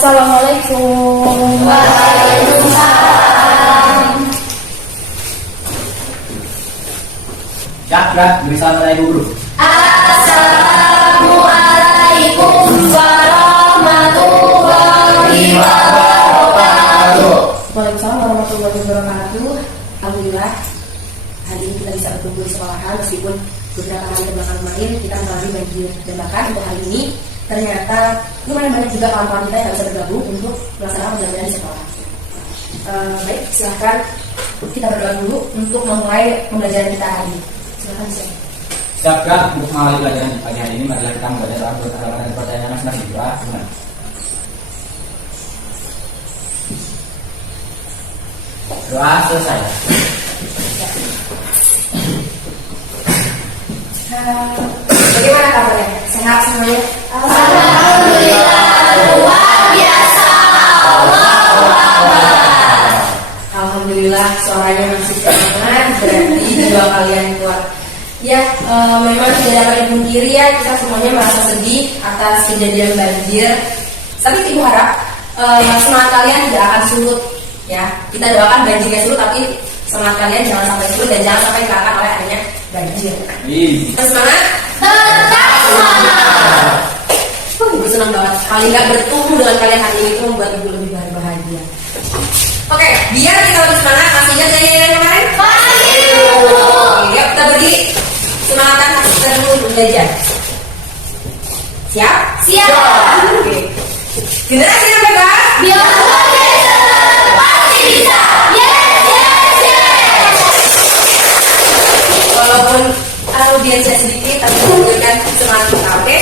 Assalamualaikum. Waalaikumsalam. Cakra, beri salam pada ibu guru. Assalamualaikum warahmatullahi wabarakatuh. Waalaikumsalam warahmatullahi wabarakatuh. Alhamdulillah hari ini kita bisa berkumpul di sekolahan meskipun beberapa hari kebelakang kemarin kita mengalami banjir. Dan bahkan untuk hari ini ternyata lumayan banyak juga kawan-kawan kita yang bisa bergabung untuk melaksanakan pembelajaran di sekolah. Baik, silahkan kita berdoa dulu untuk memulai pembelajaran kita hari ini. Silahkan siapa? Cakra, untuk mengawali pelajaran pagi hari ini, marilah kita membaca doa buat halaman dan pertanyaan masing-masing. Doa, gimana? Doa selesai. Bagaimana kabarnya? Sehat semuanya? Alhamdulillah luar biasa. Alhamdulillah suaranya masih semangat, berarti jiwa kalian kuat. Ya, memang tidak dapat dipungkiri ya, kita semuanya merasa sedih atas kejadian banjir. Tapi ibu harap semangat kalian tidak akan surut. Ya, kita doakan banjirnya surut, tapi semangat kalian jangan sampai surut dan jangan sampai dikalahkan oleh adanya banjir. Semangat? Tetap semangat. Ibu senang banget. Paling nggak bertemu dengan kalian hari ini itu membuat ibu lebih bahagia. Oke, biar kita lebih semangat, masih ingat yang kemarin? Masih. Oke, yuk kita berdiri. Semangatan kita dulu belajar. Siap? Siap. Oke. Generasi yang bebas. Biologi pasti bisa. Yes, yes, yes. Walaupun audiensnya sedikit, tapi menunjukkan semangat kita, oke?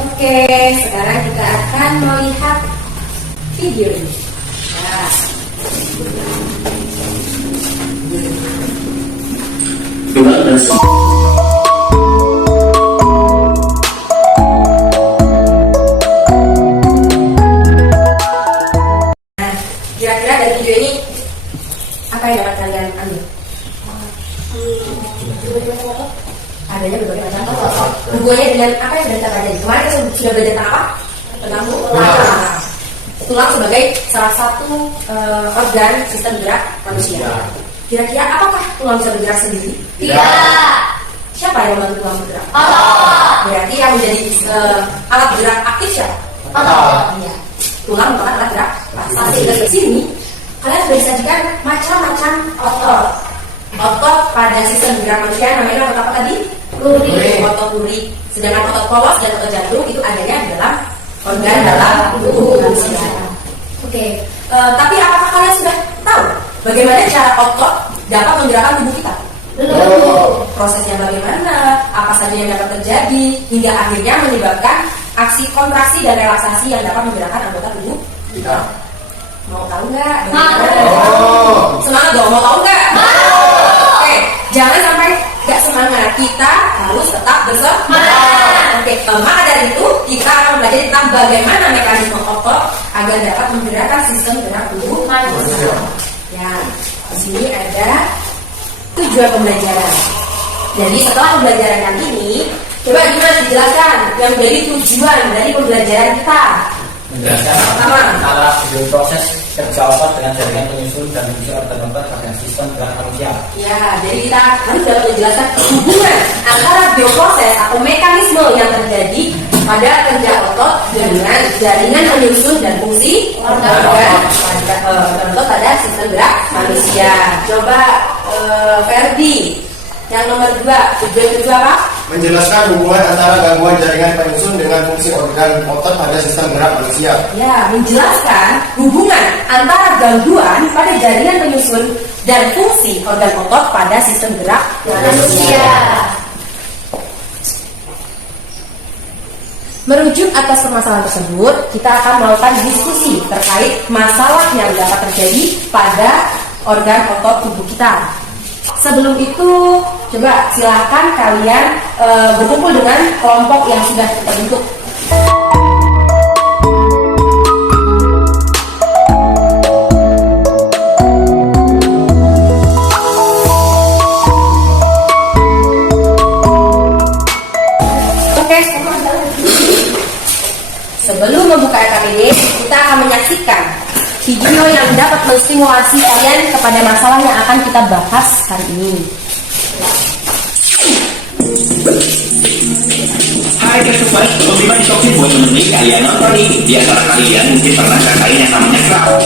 Oke, sekarang kita akan melihat video ini. Nah. Nah, kira-kira dari video ini apa yang dapat kalian ambil? Adanya berbagai macam tokoh. Hubungannya dengan apa yang sudah kita pelajari kemarin, kita sudah belajar tentang apa? Tentang tulang. Tulang sebagai salah satu organ sistem gerak manusia. Kira-kira apakah tulang bisa bergerak sendiri? Tidak. Siapa yang membantu tulang bergerak? Otot. Berarti yang menjadi alat gerak aktif siapa? Otot. Iya. Tulang merupakan alat gerak aktif. Dari sini kalian sudah disajikan macam-macam otot. Otot pada sistem gerak manusia namanya otot apa tadi? Luri. Otot luri. Sedangkan otot polos dan otot jantung itu adanya di dalam organ dalam tubuh manusia. Oke. Tapi apakah kalian sudah tahu bagaimana cara otot dapat menggerakkan tubuh kita? Belum. Prosesnya bagaimana? Apa saja yang dapat terjadi hingga akhirnya menyebabkan aksi kontraksi dan relaksasi yang dapat menggerakkan anggota tubuh kita? Mau tahu nggak? Mau. Semangat dong, mau tahu nggak? Oke, jangan sampai nggak semangat. Kita harus tetap bersemangat. Oke, maka dari itu kita akan belajar tentang bagaimana mekanisme otot agar dapat menggerakkan sistem gerak tubuh manusia. Ya, di sini ada tujuan pembelajaran. Jadi setelah pembelajaran kali ini, coba gimana dijelaskan yang menjadi tujuan dari pembelajaran kita. Menjelaskan Pertama, antara proses kerja otot dengan jaringan penyusun dan fungsi organ-organ pada sistem gerak manusia. ya, jadi kita harus dapat menjelaskan hubungan antara bioproses atau mekanisme yang terjadi pada kerja otot dengan jaringan penyusun dan fungsi organ otot pada sistem gerak manusia. Coba Ferdi, yang nomor 2, tujuan kedua apa? Menjelaskan hubungan antara gangguan jaringan penyusun dengan fungsi organ otot pada sistem gerak manusia. Ya, menjelaskan hubungan antara gangguan pada jaringan penyusun dan fungsi organ otot pada sistem gerak manusia. Merujuk atas permasalahan tersebut, kita akan melakukan diskusi terkait masalah yang dapat terjadi pada organ otot tubuh kita. Sebelum itu, coba silahkan kalian berkumpul dengan kelompok yang sudah terbentuk. Sebelum membuka menyaksikan video yang dapat menstimulasi kalian kepada masalah yang akan kita bahas hari ini. Hai kesubat, Bima instruksi buat menemani kalian nonton nih. Di antara kalian mungkin pernah ngerasain yang namanya craft.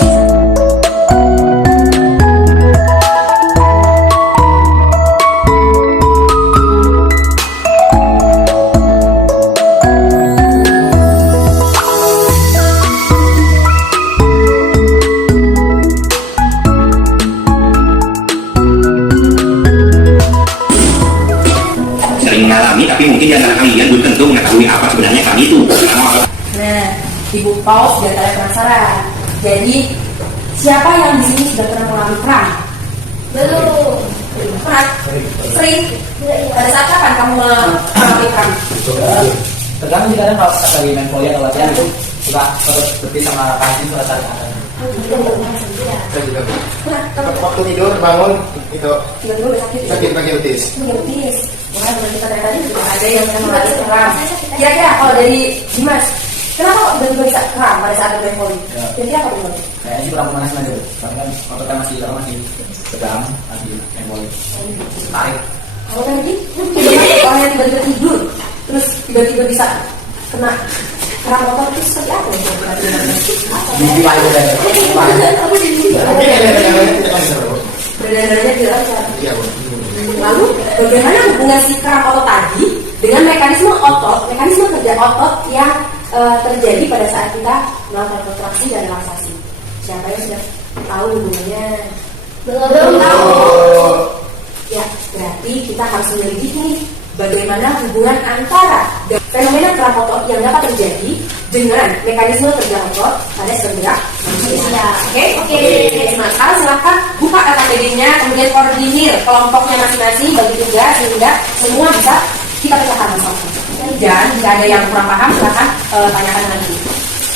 Sering mengalami, tapi mungkin di antara kalian belum tentu mengetahui apa sebenarnya kami itu. Nah, Ibu Paus biar kalian penasaran. Jadi, siapa yang di sini sudah pernah mengalami kram? Belum. Pernah? Sering? Pada saat kapan kamu mengalami kram? Tergantung sih, kadang kalau kita lagi main volley atau latihan itu suka berhenti sama kaki suka tarik atas. Saya juga. Pernah? Waktu tidur bangun itu Tiba-tiba udah sakit. sakit pakai utis. Mengetis. Makanya teman kita dari tadi juga ada yang pernah mengalami kram. Kira-kira kalau dari Dimas, kenapa kok tiba-tiba bisa kram pada saat bermain volley? Ya. Kira-kira apa Dimas? Kayaknya sih kurang pemanasan aja. Soalnya kan otot kan masih tegang, masih main volley. Tarik. Kalau tadi, kalau yang tiba-tiba tidur, terus tiba-tiba bisa kena kram otot itu seperti apa ya? Mimpi lain deh. Aku jadi Mungkin ada yang tidak seru. berdarahnya tidak lancar. Iya, Bu. Lalu bagaimana hubungan si kram otot tadi dengan mekanisme kerja otot yang terjadi pada saat kita melakukan kontraksi dan relaksasi? Siapa yang sudah tahu hubungannya? Belum tahu. Ya, berarti kita harus menyelidiki nih bagaimana hubungan antara fenomena kram otot yang dapat terjadi dengan mekanisme kerja otot pada bergerak manusia. Oke. Nah, sekarang silahkan buka LKPD-nya, kemudian koordinir kelompoknya masing-masing bagi tugas sehingga semua bisa kita pecahkan bersama. Dan jika ada yang kurang paham, silahkan tanyakan lagi.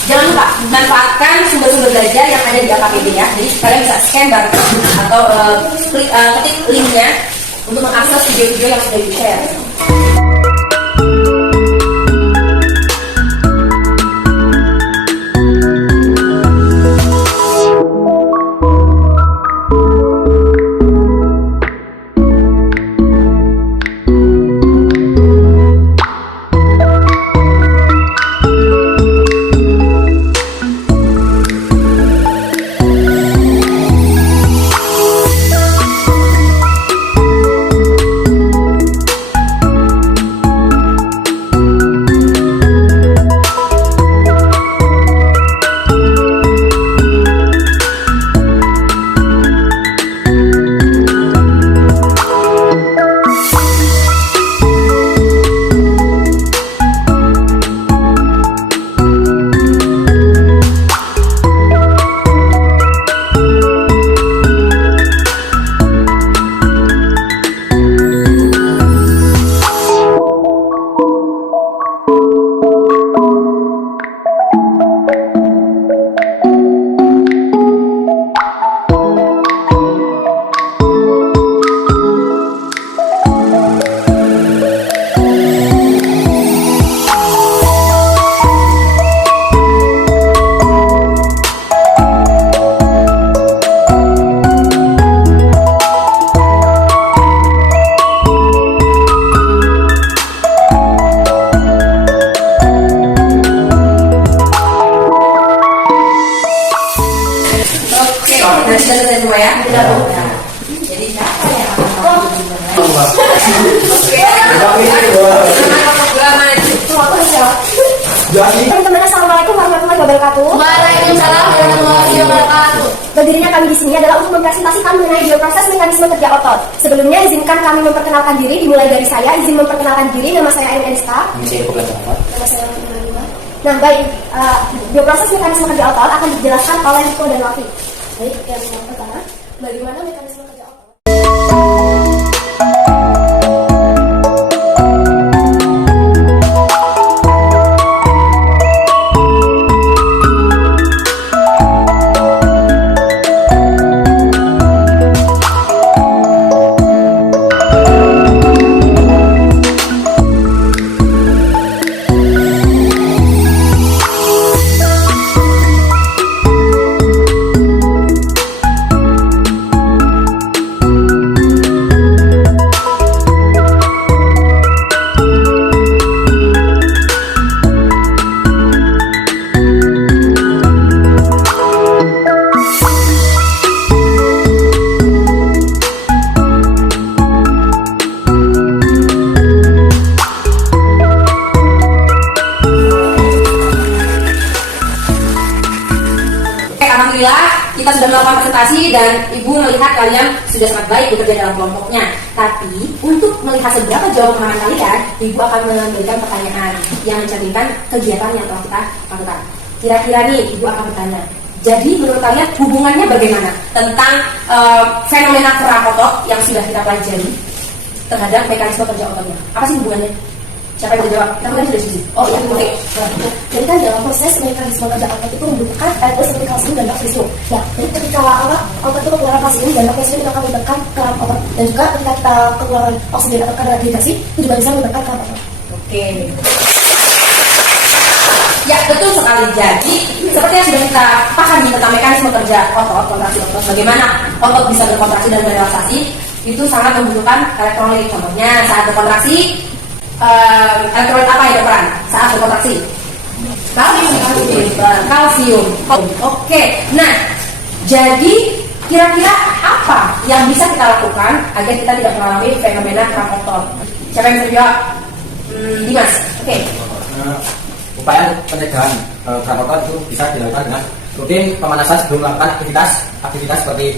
Jangan lupa manfaatkan sumber-sumber belajar yang ada di LKPD ya. Jadi kalian bisa scan barcode atau ketik linknya untuk mengakses video-video yang sudah di-share. Teman-teman, assalamualaikum warahmatullahi wabarakatuh. Waalaikumsalam warahmatullahi wabarakatuh. Berdirinya kami di sini adalah untuk mempresentasikan mengenai bioproses mekanisme kerja otot. Sebelumnya izinkan kami memperkenalkan diri, dimulai dari saya. Izin memperkenalkan diri, nama saya Ain Enska. Nama saya Lima. Nah, baik, bioproses mekanisme kerja otot akan dijelaskan oleh Riko dan Wafi. Baik, yang pertama, bagaimana mekanisme kerja otot? dan Ibu melihat kalian sudah sangat baik bekerja dalam kelompoknya. Tapi untuk melihat seberapa jauh pemahaman kalian, Ibu akan memberikan pertanyaan yang mencerminkan kegiatan yang telah kita lakukan. Kira-kira nih Ibu akan bertanya, jadi menurut kalian hubungannya bagaimana tentang fenomena kerang otot yang sudah kita pelajari terhadap mekanisme kerja ototnya? Apa sih hubungannya? Siapa yang bisa jawab? Kita kan sudah diskusi. Oh iya, oke. Jadi kan dalam proses mekanisme kerja otot itu membutuhkan seperti kalsium dan magnesium. Nah, jadi ketika otot itu mengeluarkan kalsium dan magnesium itu akan menyebabkan keram otot. Dan juga ketika kita keluaran oksigen atau kadar dehidrasi itu juga bisa menyebabkan keram otot. Oke. Ya, betul sekali. Jadi, seperti yang sudah kita pahami tentang mekanisme kerja otot, kontraksi otot, bagaimana otot bisa berkontraksi dan berrelaksasi, itu sangat membutuhkan elektrolit. Contohnya saat berkontraksi, elektrolit apa yang berperan saat berkontraksi? Kalsium. Oke. Nah, jadi kira-kira apa yang bisa kita lakukan agar kita tidak mengalami fenomena keram otot? Siapa yang bisa jawab? Dimas. Oke. Upaya pencegahan keram otot itu bisa dilakukan dengan rutin pemanasan sebelum melakukan aktivitas seperti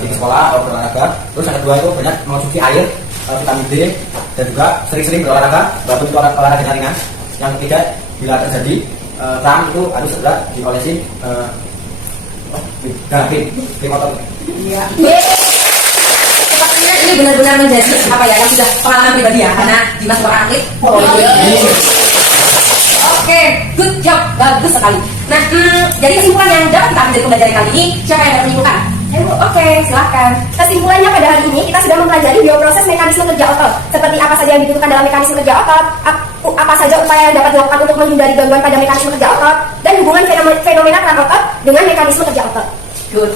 di sekolah atau berolahraga. Terus yang kedua itu banyak mengonsumsi air, vitamin D, dan juga sering-sering berolahraga walaupun itu olahraga ringan. Yang ketiga, bila terjadi kram itu harus segera diolesi krim otot. Iya. Sepertinya ini benar-benar menjadi apa ya yang sudah pengalaman pribadi ya, karena Dimas seorang atlet. Oke, good job, bagus sekali. Nah, jadi kesimpulan yang dapat kita ambil dari pembelajaran kali ini, siapa yang dapat menyimpulkan? Oke, silakan. Kesimpulannya pada hari ini kita sudah mempelajari bioproses mekanisme kerja otot. Seperti apa saja yang dibutuhkan dalam mekanisme kerja otot, apa saja upaya yang dapat dilakukan untuk menghindari gangguan pada mekanisme kerja otot, dan hubungan fenomena keram otot dengan mekanisme kerja otot. Good.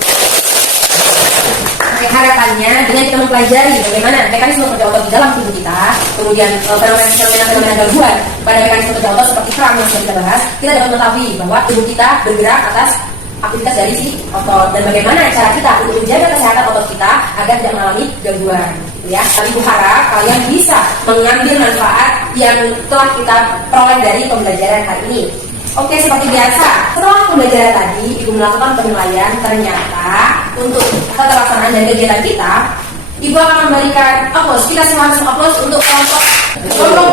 Oke, harapannya dengan kita mempelajari bagaimana mekanisme kerja otot di dalam tubuh kita, kemudian fenomena gangguan pada mekanisme kerja otot seperti kram yang sudah kita bahas, kita dapat mengetahui bahwa tubuh kita bergerak atas aktivitas dari si otot dan bagaimana cara kita untuk menjaga kesehatan otot kita agar tidak mengalami gangguan. Ya, tapi Ibu harap kalian bisa mengambil manfaat yang telah kita peroleh dari pembelajaran hari ini. Oke, seperti biasa, setelah pembelajaran tadi, Ibu melakukan penilaian. Ternyata untuk keterlaksanaan dan kegiatan kita, Ibu akan memberikan aplaus. Kita semua harus aplaus untuk kelompok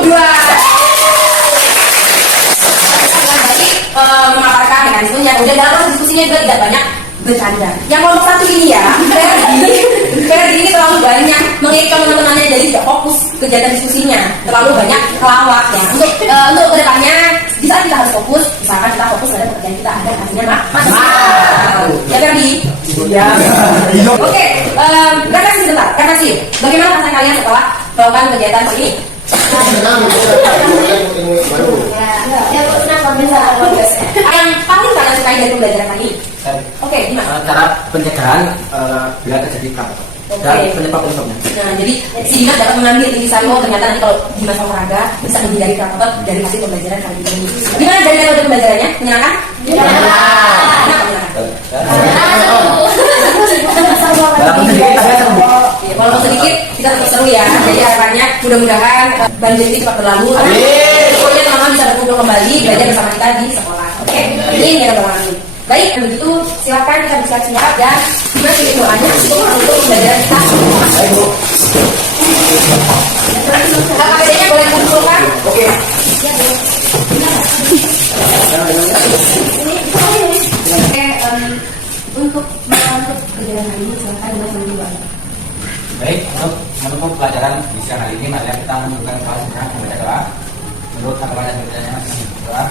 2. Memaparkan mekanismenya. Kemudian dalam proses diskusinya juga tidak banyak bercanda. Yang kelompok 1 ini ya, Ferdi ini terlalu banyak mengingatkan teman-temannya, jadi tidak fokus kegiatan diskusinya, terlalu banyak kelawak ya. Untuk kedepannya, di saat kita harus fokus, misalkan kita fokus pada pekerjaan kita agar hasilnya maksimal. Ya Ferdi. Ya. Oke, refleksi sebentar. Refleksi. Bagaimana perasaan kalian setelah melakukan kegiatan ini? Senang mendapatkan ilmu baru. Yang paling kalian sukai dari pembelajaran kali ini? Oke, gimana? Cara pencegahan bila terjadi kram dan penyebab-penyebabnya. Nah, jadi si Dimas dapat mengambil intisari, ternyata nanti kalau Dimas olahraga bisa menghindari kram otot dari hasil pembelajaran kali ini. Gimana dari metode pembelajarannya? Menyenangkan? Walaupun sedikit kita tetap seru ya. Jadi harapannya mudah-mudahan banjir ini cepat berlalu. Pokoknya teman-teman bisa berkumpul kembali belajar bersama kita di sekolah. Oke, ini yang kita ini. Baik, begitu silakan kita bisa siap dan kita pilih doanya untuk belajar kita. KPD-nya boleh dikumpulkan. Oke. Untuk kegiatan hari ini silakan Dimas menunjukkan. Baik, untuk menutup pelajaran di siang hari ini, mari kita menunjukkan kelas dengan membaca doa. Menurut agama dan bacanya masih doa.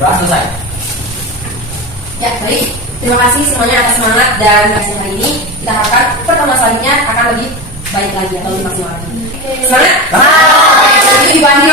Doa selesai. Ya, baik. Terima kasih semuanya atas semangat dan kasih hari ini. Kita harapkan pertemuan selanjutnya akan lebih baik lagi atau lebih maksimal lagi. Semangat! Jadi Ibu Andri